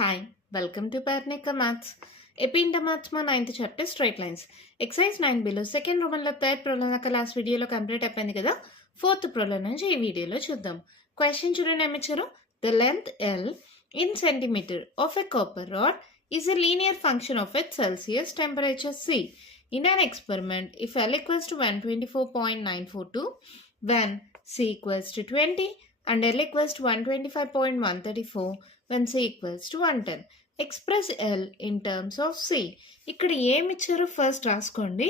Hi, welcome to Parnika Maths. Epinta Maths మా 9th chapter straight lines. Exercise 9 below second Roman లో third problem దాకా last వీడియోలో complete అయిపోయింది కదా. Fourth problem నుంచి ఈ వీడియోలో చూద్దాం. క్వశ్చన్ చూడండి ఏమిచ్చారు. The length L in centimeter of a copper rod is a linear function of its Celsius temperature C. In an experiment, if L equals to 124.942, when C equals to 20 and L equals to 125.134, when C equals to 110. Express L in terms of C. ఇక్కడ ఏమి ఇచ్చారో first రాసుకోండి.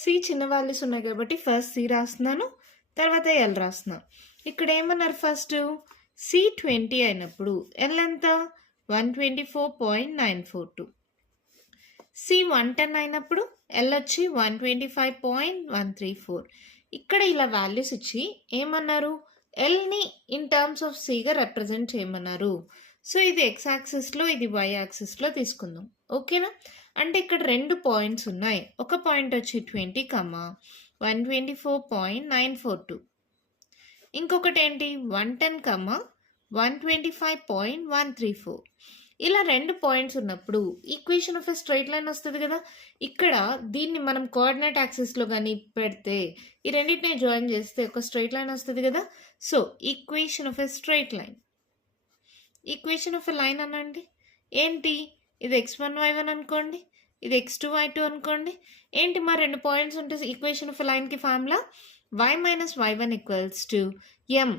C చిన్న values ఉన్నాయి కాబట్టి first C రాస్తున్నాను, తర్వాత L రాస్తున్నాను. ఇక్కడ ఏమన్నారు, ఫస్ట్ సి 20 అయినప్పుడు ఎల్ ఎంత 124.942, సి 110 అయినప్పుడు ఎల్ వచ్చి 125.134. ఇక్కడ ఇలా వాల్యూస్ ఇచ్చి ఏమన్నారు, ఎల్ని ఇన్ టర్మ్స్ ఆఫ్ సిగా రిప్రజెంట్ చేయమన్నారు. సో ఇది ఎక్స్ యాక్సిస్లో, ఇది వై యాక్సిస్లో తీసుకుందాం. ఓకేనా? అంటే ఇక్కడ రెండు పాయింట్స్ ఉన్నాయి. ఒక పాయింట్ వచ్చి 20, 124.942, ఇంకొకటి ఏంటి 110, 125.134. ఇలా రెండు పాయింట్స్ ఉన్నప్పుడు equation of a straight line వస్తుంది కదా. ఇక్కడ దీన్ని మనం కోఆర్డినేట్ యాక్సిస్లో కానీ పెడితే ఈ రెండింటిని జాయిన్ చేస్తే ఒక స్ట్రైట్ లైన్ వస్తుంది కదా. So equation of a straight line, equation of a line అనండి. ఏంటి, ఇది x1 y1 అనుకోండి, ఇది x2 y2 అనుకోండి. ఏంటి మా రెండు పాయింట్స్ ఉంటే ఈక్వేషన్ ఆఫ్ ఎ లైన్కి formula y minus y1 equals to m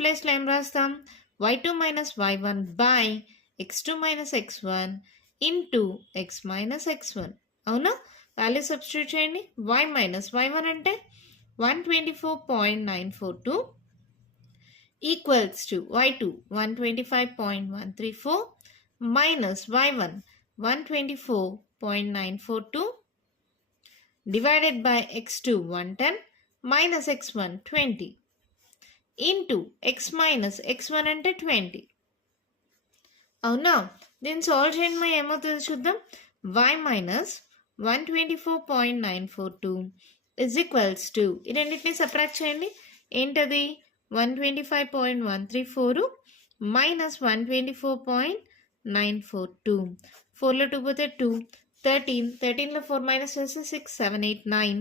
ప్లేస్లో ఏం రాస్తాం, y2 minus y1 by x2 minus x1 into x minus x1. అవునా? వాల్యూ సబ్స్టిట్యూట్ చేయండి. y మైనస్ y1 అంటే 124.942 equals to y2 125.134 minus y1 124.942 divided by x2 110 minus x1 20 into x minus x1 అంటే 20. అవునా? దీన్ని solve చేయండి. మా ఏమవుతుందో చూద్దాం. y minus 124.942 is equals to, ఈ రెండింటిని సబ్ట్రాక్ట్ చేయండి. ఏంటది, 125.134 మైనస్ 124.942. 4లో 2 పోతే 2, 13, 13లో 4 మైనస్ చేస్తే 6, 7, 8, 9.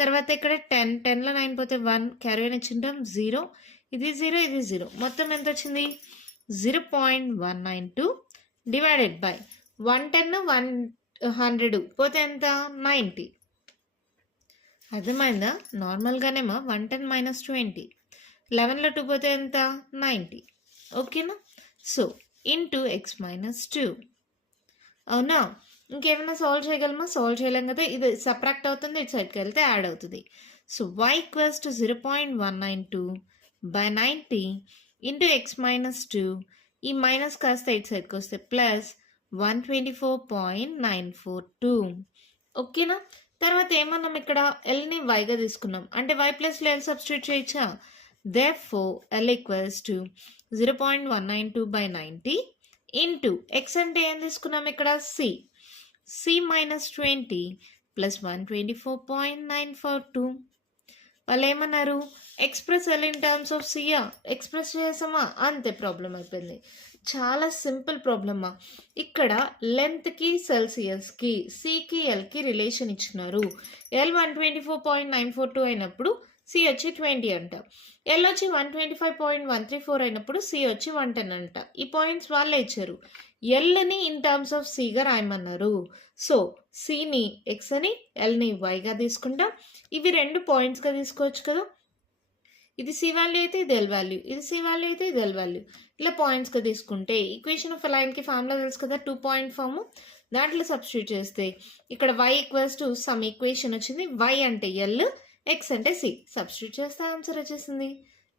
తర్వాత ఇక్కడ 10, 10లో 9 పోతే 1, క్యారీ అని ఇచ్చింటాం 0, ఇది 0, ఇది 0. మొత్తం ఎంత వచ్చింది, 0.192 డివైడెడ్ బై 110, 100 పోతే ఎంత 90. అర్థమైందా? నార్మల్గానేమో 110 మైనస్ 20, 11లో 2 పోతే ఎంత 90. ఓకేనా? So into X minus 2. అవునా? ఇంకేమైనా సాల్వ్ చేయగలమా? సాల్వ్ చేయలేం కదా. ఇది సబ్ట్రాక్ట్ అవుతుంది, ఇటు సైడ్కి వెళ్తే యాడ్ అవుతుంది. So y equals to 0.192 by 90 into X minus 2. ఈ మైనస్ కాస్త ఇటు సైడ్కి వస్తే ప్లస్ 124.942. ఓకేనా? తర్వాత ఏమన్నాం, ఇక్కడ ఎల్ని వైగా తీసుకున్నాం అంటే y ప్లస్లో ఎల్ సబ్స్టిట్యూట్ చేయొచ్చా. Therefore, L equals to 0.192 by 90 into x అంటే ఏం తీసుకున్నాం ఇక్కడ c. c minus 20 plus 124.942. వాళ్ళు ఏమన్నారు, express L in terms of సియా. ఎక్స్ప్రెస్ చేసామా, అంతే, ప్రాబ్లం అయిపోయింది. చాలా సింపుల్ ప్రాబ్లమా. ఇక్కడ లెంత్కి సెల్సియస్కి సికి ఎల్కి రిలేషన్ ఇచ్చినారు. ఎల్ 124.942 అయినప్పుడు సి వచ్చి 20 అంట, ఎల్ వచ్చి 125.134 అయినప్పుడు సి వచ్చి 110 అంట. ఈ పాయింట్స్ వాళ్ళే ఇచ్చారు. ఎల్ని ఇన్ టర్మ్స్ ఆఫ్ సిగా రాయమన్నారు. సో సిని ఎక్స్ అని, ఎల్ని వైగా తీసుకుంటాం. ఇవి రెండు పాయింట్స్గా తీసుకోవచ్చు కదా. ఇది సి వాల్యూ అయితే ఇది ఎల్ వాల్యూ, ఇది సి వాల్యూ అయితే ఇది ఎల్ వాల్యూ. ఇలా పాయింట్స్గా తీసుకుంటే ఈక్వేషన్ ఆఫ్ లైన్కి ఫార్ములా తెలుసు కదా, 2 పాయింట్ ఫార్మ్. దాంట్లో సబ్స్టిట్యూట్ చేస్తే ఇక్కడ y equals to some equation వచ్చింది. y అంటే ఎల్, ఎక్స్ అంటే సి. సబ్స్టిట్యూట్ చేస్తే ఆన్సర్ వచ్చేసింది.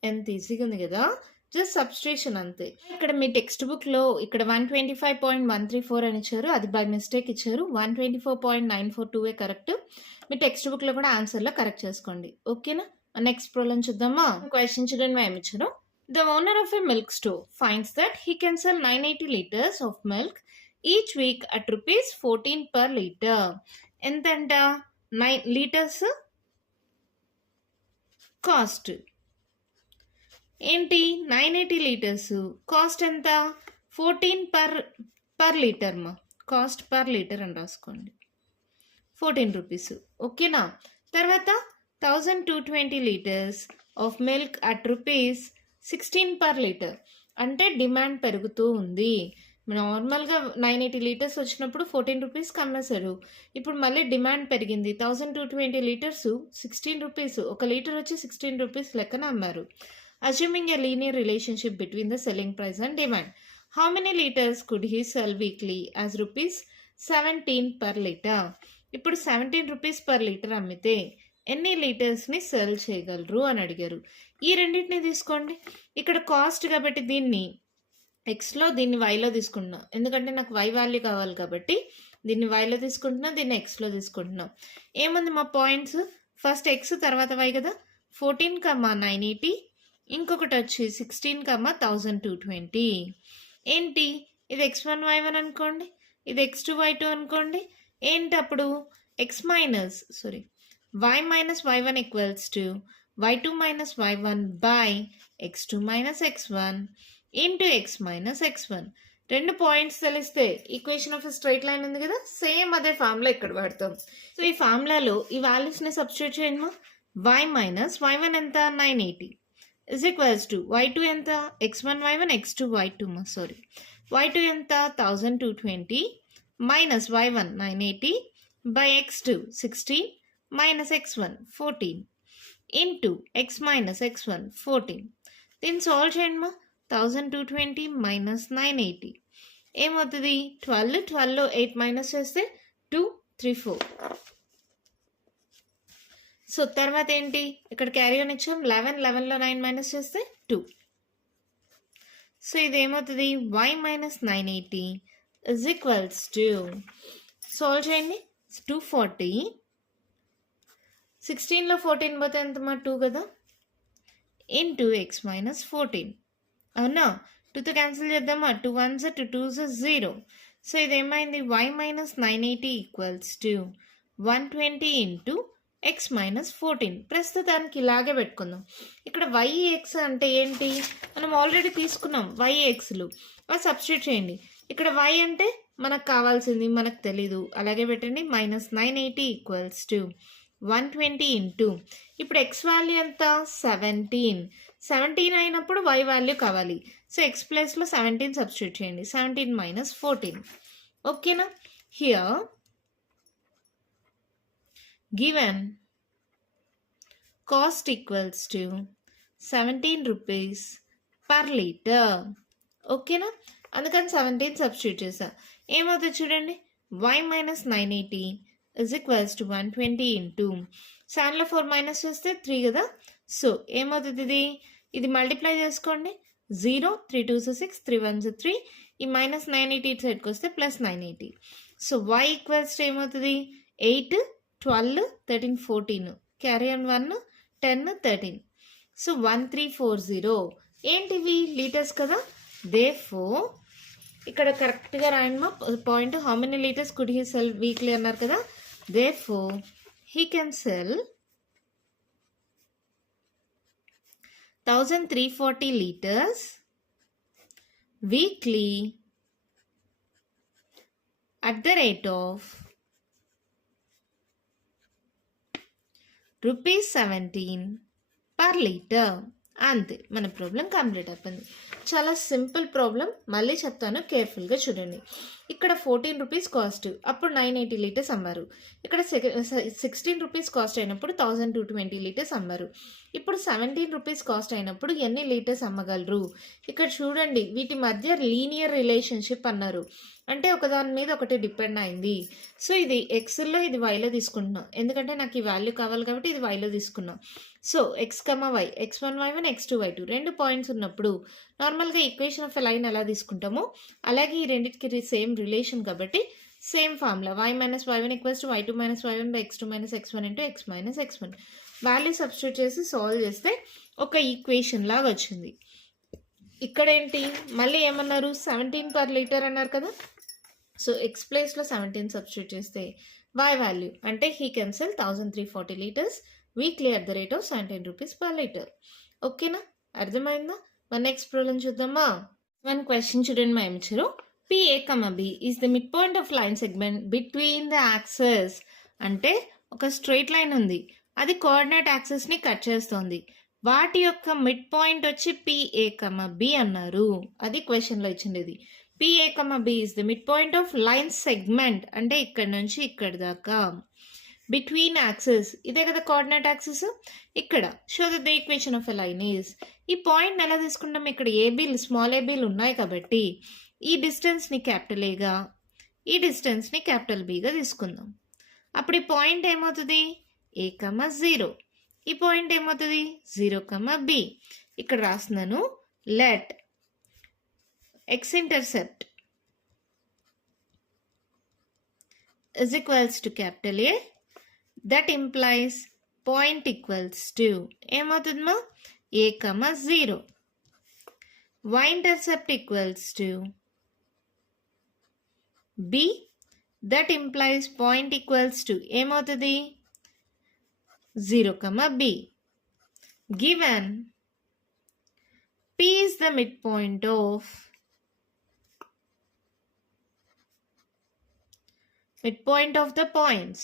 ఎంత ఈజీగా ఉంది కదా, జస్ట్ సబ్స్టిట్యూషన్ అంతే. ఇక్కడ మీ టెక్స్ట్ బుక్లో ఇక్కడ 125.134 అని ఇచ్చారు, అది బై మిస్టేక్ ఇచ్చారు. 124.942 కరెక్ట్. మీ టెక్స్ట్ బుక్లో కూడా ఆన్సర్లో కరెక్ట్ చేసుకోండి. ఓకేనా? నెక్స్ట్ ప్రాబ్లం చూద్దామా. క్వశ్చన్ చూడండి ఏమి ఇచ్చారు. The owner of a milk store finds that he can sell 980 liters of milk each week at ₹14 per liter. ఎంతంట, 9 liters cost. ఏంటి, 980 liters కాస్ట్ ఎంత, 14 per పర్ లీటర్ మా, కాస్ట్ పర్ లీటర్ అని రాసుకోండి, 14 rupees. ఓకేనా? తర్వాత 1220 litres of milk at rupees 16 per litre. అంటే demand పెరుగుతూ ఉంది. నార్మల్గా 980 లీటర్స్ వచ్చినప్పుడు 14 రూపీస్కి అమ్మేశారు. ఇప్పుడు మళ్ళీ డిమాండ్ పెరిగింది, 1220 లీటర్స్ 16 రూపీస్, ఒక లీటర్ వచ్చి 16 రూపీస్ లెక్కన అమ్మారు. Assuming a linear relationship between the selling price and demand, how many litres could he cell weekly as rupees 17 per litre. ఇప్పుడు 17 రూపీస్ పర్ లీటర్ అమ్మితే ఎన్ని లీటర్స్ని సెల్ చేయగలరు అని అడిగారు. ఈ రెండింటిని తీసుకోండి. ఇక్కడ కాస్ట్ కాబట్టి దీన్ని ఎక్స్లో, దీన్ని వైలో తీసుకుంటున్నా, ఎందుకంటే నాకు వై వాల్యూ కావాలి కాబట్టి దీన్ని వైలో తీసుకుంటున్నా, దీన్ని ఎక్స్లో తీసుకుంటున్నాం. ఏముంది మా పాయింట్స్, ఫస్ట్ ఎక్స్ తర్వాత వై కదా, 14, 980, ఇంకొకటి వచ్చి 16, 1220. ఏంటి ఇది x1 y1 అనుకోండి, ఇది x2 y2 అనుకోండి. ఏంటి అప్పుడు y minus y1 equals to y2 minus y1 by x2 minus x1 into x minus x1. రెండు పాయింట్స్ తెలిస్తే ఈక్వేషన్ ఆఫ్ స్ట్రైట్ లైన్ ఉంది కదా, సేమ్ అదే ఫార్ములా ఇక్కడ వాడతాం. సో ఈ ఫార్ములాలో ఈ వాల్యూస్ని సబ్స్టిట్యూట్ చేయండి. y మైనస్ y1 ఎంత, 980 ఇజ్ ఈక్వల్స్ టు y2 ఎంత, x1 y1 x2 y2 y2 ఎంత 1220 minus y1 980 by x2 16 minus x1 14 into x minus x1 14. దీన్ని సాల్వ్ చేయండి మా, 1220 మైనస్ 980 ఏమవుతుంది, 12లో 8 మైనస్ చేస్తే 2, 3, 4. సో తర్వాత ఏంటి, ఇక్కడ క్యారీ ఆన్ ఇచ్చాం, 11లో 9 మైనస్ చేస్తే 2. సో ఇది ఏమవుతుంది, y minus 980 is equals to, solve చేయండి, 240, 16లో 14 పోతే ఎంతమా 2 కదా, ఇంటూ x మైనస్ 14. అవునా, 2తో క్యాన్సిల్ చేద్దామా, 2 1s 2 2s 0. సో ఇది ఏమైంది, y minus 980 equals to 120 into x minus 14. ప్రస్తుతానికి ఇలాగే పెట్టుకుందాం. ఇక్కడ yx అంటే ఏంటి, మనం ఆల్రెడీ తీసుకున్నాం yxలు, అది సబ్స్టిట్యూట్ చేయండి. ఇక్కడ y అంటే మనకు కావాల్సింది, మనకు తెలీదు, అలాగే పెట్టండి. మైనస్ 980 ఈక్వల్స్ టు 120 ఇంటూ, ఇప్పుడు x వాల్యూ ఎంత 17 అయినప్పుడు y వాల్యూ కావాలి. సో x ప్లేస్లో 17 సబ్స్టిట్యూట్ చేయండి, 17 మైనస్ 14. ఓకేనా? Here given cost equals to 17 rupees per litre. ఓకేనా? అందుకని 17 సబ్స్టిట్యూట్ చేసా. ఏమవుతుంది చూడండి, y minus 980 is equals to 120 into 7లో 4 మైనస్ చేస్తే 3 కదా. సో ఏమవుతుంది, ఇది మల్టిప్లై చేసుకోండి, 0, 3 2s 6, 3 1s 3, ఈ మైనస్ 980 ఇటు సైడ్కి వస్తే plus 980. So y equals to ఏమవుతుంది, 8, 12, 13, 14, క్యారీ ఆన్ 1, 10, 13. సో 1340. ఏంటివి లీటర్స్ కదా. దేర్ఫోర్ ఇక్కడ కరెక్ట్గా రాయండి మా point, how many litres could he cell weekly అన్నారు కదా. Therefore he can sell 1340 liters weekly at the rate of ₹17 per liter. అంతే, మన ప్రాబ్లం కంప్లీట్ అయిపోయింది. చాలా సింపుల్ ప్రాబ్లం, మళ్ళీ చెప్తాను, కేర్ఫుల్గా చూడండి. ఇక్కడ 14 రూపీస్ కాస్ట్, అప్పుడు 980 లీటర్స్ అమ్మారు. ఇక్కడ 16 రూపీస్ కాస్ట్ అయినప్పుడు 1220 లీటర్స్ అమ్మారు. ఇప్పుడు 17 రూపీస్ కాస్ట్ అయినప్పుడు ఎన్ని లీటర్స్ అమ్మగలరు. ఇక్కడ చూడండి, వీటి మధ్య లీనియర్ రిలేషన్షిప్ అన్నారు, అంటే ఒకదాని మీద ఒకటి డిపెండ్ అయింది. సో ఇది ఎక్స్లో, ఇది వైలో తీసుకుంటున్నాం, ఎందుకంటే నాకు ఈ వాల్యూ కావాలి కాబట్టి ఇది వైలో తీసుకున్నాం. So x, y, x1 y1 x2 y2 రెండు పాయింట్స్ ఉన్నప్పుడు నార్మల్గా ఈక్వేషన్ ఆఫ్ ఎ లైన్ ఎలా తీసుకుంటామో అలాగే ఈ రెండింటికి సేమ్ రిలేషన్ కాబట్టి same formula, y minus y1 equals to y2 minus y1 by x2 minus x1 into x minus x1. Value substitute చేసి సాల్వ్ చేస్తే ఒక ఈక్వేషన్ లాగా వచ్చింది. ఇక్కడ ఏంటి, మళ్ళీ ఏమన్నారు, 17 పర్ లీటర్ అన్నారు కదా. సో ఎక్స్ ప్లేస్లో 17 సబ్స్టిట్యూట్ చేస్తే y వాల్యూ అంటే he can sell 1340 litres weekly at the rate of 17 rupees per litre. ఓకేనా, అర్థమైందా? మన నెక్స్ట్ ప్రాబ్లం చూద్దామా. మన క్వశ్చన్ చూడండి, మా ఏమిచ్చారు, PA, B is the midpoint of line segment between the axes. అంటే ఒక స్ట్రైట్ లైన్ ఉంది, అది కోఆర్డినేట్ యాక్సిస్ని కట్ చేస్తోంది. వాటి యొక్క మిడ్ పాయింట్ వచ్చి PA, B అన్నారు. అది క్వశ్చన్లో ఇచ్చింది. PA, B is the midpoint of line segment అంటే ఇక్కడ నుంచి ఇక్కడ దాకా బిట్వీన్ యాక్సిస్, ఇదే కదా కోఆర్డినేట్ యాక్సిస్. ఇక్కడ show that the equation of a line is, ఈ పాయింట్ ఎలా తీసుకుంటాం, ఇక్కడ ఏబీలు స్మాల్ ఏబీలు ఉన్నాయి కాబట్టి ఈ డిస్టెన్స్ని క్యాపిటల్ ఏగా, ఈ డిస్టెన్స్ని క్యాపిటల్ బీగా తీసుకుందాం. అప్పుడు ఈ పాయింట్ ఏమవుతుంది, A, 0. ఈ పాయింట్ ఏమవుతుంది 0, B. ఇక్కడ రాస్తున్నాను, let x intercept is equals to capital A. That implies point equals to ఏమవుతుందమ్మా A, 0. Y intercept equals to B. That implies point equals to ఏమవుతుంది 0, B. Given P is the midpoint of the points.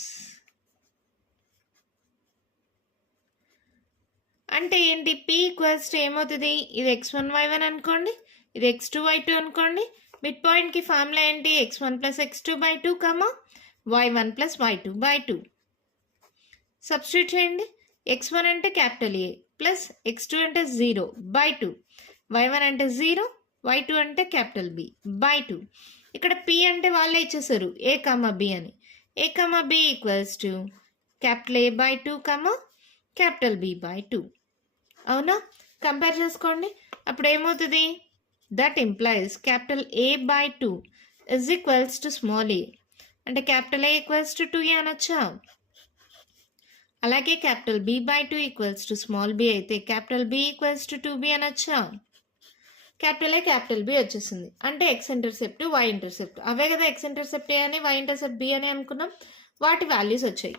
అంటే ఏంటి, P equals to ఏమవుతుంది, ఇది x1 y1 అనుకోండి, ఇది x2 y2 అనుకోండి. Mid పాయింట్కి formula ఏంటి, x1 + x2/2, y1 + y2/2. Substitute చేయండి. x1 అంటే క్యాపిటల్ A ప్లస్ x2 అంటే 0/2, y1 అంటే 0, y2 అంటే క్యాపిటల్ B/2. ఇక్కడ P అంటే వాళ్ళే ఇచ్చేసారు A, B అని. A, B equals to capital A/2, capital B/2. అవునా, కంపేర్ చేసుకోండి. అప్పుడు ఏమవుతుంది, that implies capital A/2 is equals to small a. అంటే capital A equals to 2a అనొచ్చా. అలాగే capital B/2 equals to small b అయితే capital B equals to 2b అనొచ్చా. Capital A, capital B వచ్చేసింది. అంటే ఎక్స్ ఇంటర్సెప్ట్, వై ఇంటర్సెప్ట్ అవే కదా, x intercept A అని వై ఇంటర్సెప్ట్ B అని అనుకున్నాం, వాటి వాల్యూస్ వచ్చాయి.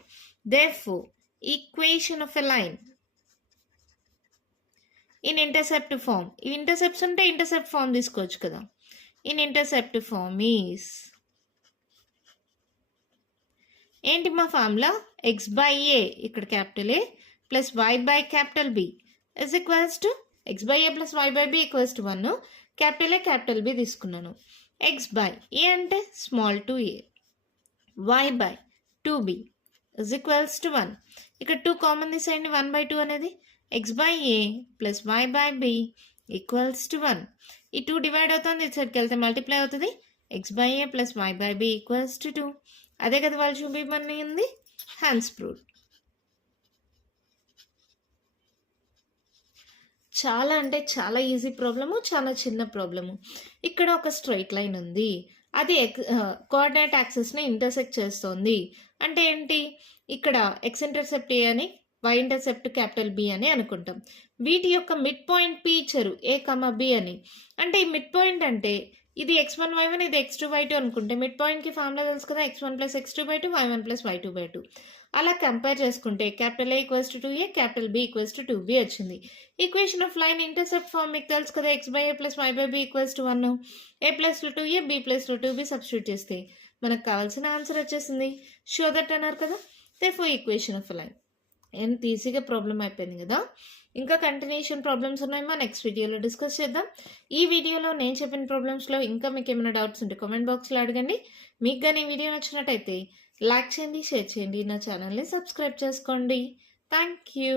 Therefore equation of a line in intercept form, ఇవి ఇంటర్సెప్ట్స్ ఉంటే ఇంటర్సెప్ట్ ఫార్మ్ తీసుకోవచ్చు కదా. ఇన్ ఇంటర్సెప్ట్ ఫార్మ్ ఈస్ ఏంటి మా ఫార్ములా, x/a ఇక్కడ capital A plus y/ capital B is equals to x/a plus y/b equals to 1. Capital A, capital B తీసుకున్నాను. x/a అంటే small 2a, y/2b is equals to 1. ఇక్కడ 2 common తీసేయండి, 1/2 అనేది x/a plus y/b equals to 1. ఈ 2 divide అవుతుంది, ఇటు సైడ్కి వెళ్తే మల్టిప్లై అవుతుంది. x/a plus y/b equals to 2. అదే కదా వాళ్ళు చూపించమని హ్యాన్స్ ప్రూవ్డ్. చాలా అంటే చాలా ఈజీ ప్రాబ్లము, చాలా చిన్న ప్రాబ్లము. ఇక్కడ ఒక స్ట్రైట్ లైన్ ఉంది, అది కోఆర్డినేట్ యాక్సిస్ని ఇంటర్సెక్ట్ చేస్తోంది. అంటే ఏంటి, ఇక్కడ ఎక్స్ ఇంటర్సెప్ట్ ఏ అని, వై ఇంటర్సెప్ట్ క్యాపిటల్ B అని అనుకుంటాం. వీటి యొక్క మిడ్ పాయింట్ P ఇచ్చారు A, B అని. అంటే ఈ మిడ్ పాయింట్ అంటే ఇది x1 y1, ఇది x2 y2 అనుకుంటే మిడ్ పాయింట్కి ఫార్ములా తెలుసు కదా, x1 + x2/2, y1 + y2/2. అలా కంపేర్ చేసుకుంటే capital A equals to 2a, capital B equals to 2b వచ్చింది. Equation of line intercept form మీకు తెలుసు కదా, x/a plus y/b equals to 1, a plus 2a, b plus 2b substitute చేస్తే మనకు కావాల్సిన answer వచ్చేసింది. షో దట్ అన్నారు కదా. Therefore equation of line. ఎంత ఈజీగా ప్రాబ్లం అయిపోయింది కదా. ఇంకా కంటిన్యూషన్ ప్రాబ్లమ్స్ ఉన్నాయేమో నెక్స్ట్ వీడియోలో డిస్కస్ చేద్దాం. ఈ వీడియోలో నేను చెప్పిన ప్రాబ్లమ్స్లో ఇంకా మీకు ఏమైనా డౌట్స్ ఉంటే కామెంట్ బాక్స్లో అడగండి. మీకు కానీ వీడియో నచ్చినట్టయితే లైక్ చేయండి, షేర్ చేయండి, నా ఛానల్ని సబ్స్క్రైబ్ చేసుకోండి. Thank you.